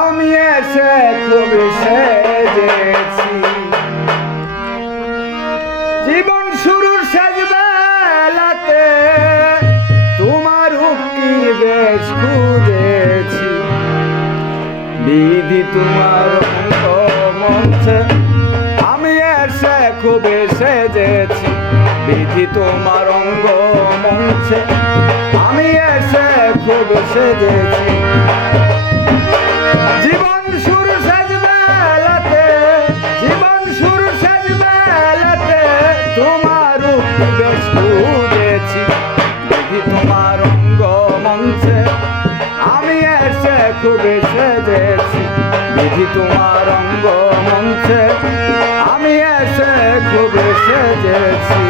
আমি এসে খুব সেজেছি, জীবন শুরুর শেষ বেলাতে তোমার উক্তির বেশ খুঁজেছি। বিধি তোমার মঞ্চে আমি এসে খুব সেজেছি, বিধি তোমার অঙ্গ মঞ্চে আমি এসে খুব সেজেছি। জীবন শুরু শেষ বেলাতে, জীবন শুরু শেষ বেলাতে তোমার উক্তি বেশ খুঁজেছি। বিধি তোমার অঙ্গ মঞ্চে আমি এসে খুব সেজেছি, বিধি তোমার অঙ্গ মঞ্চে আমি এসে খুব সেজেছি।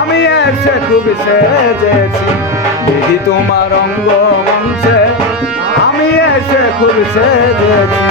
আমি এসে খুব সেজেছি, বিধি তোমার অঙ্গ মঞ্চে আমি এসে খুব সেজেছি।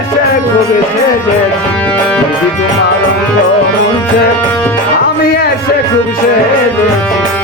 এসে খুব সেজেছি দিদি তোমার অঙ্গ মঞ্চে আমি এসে খুব সেজেছি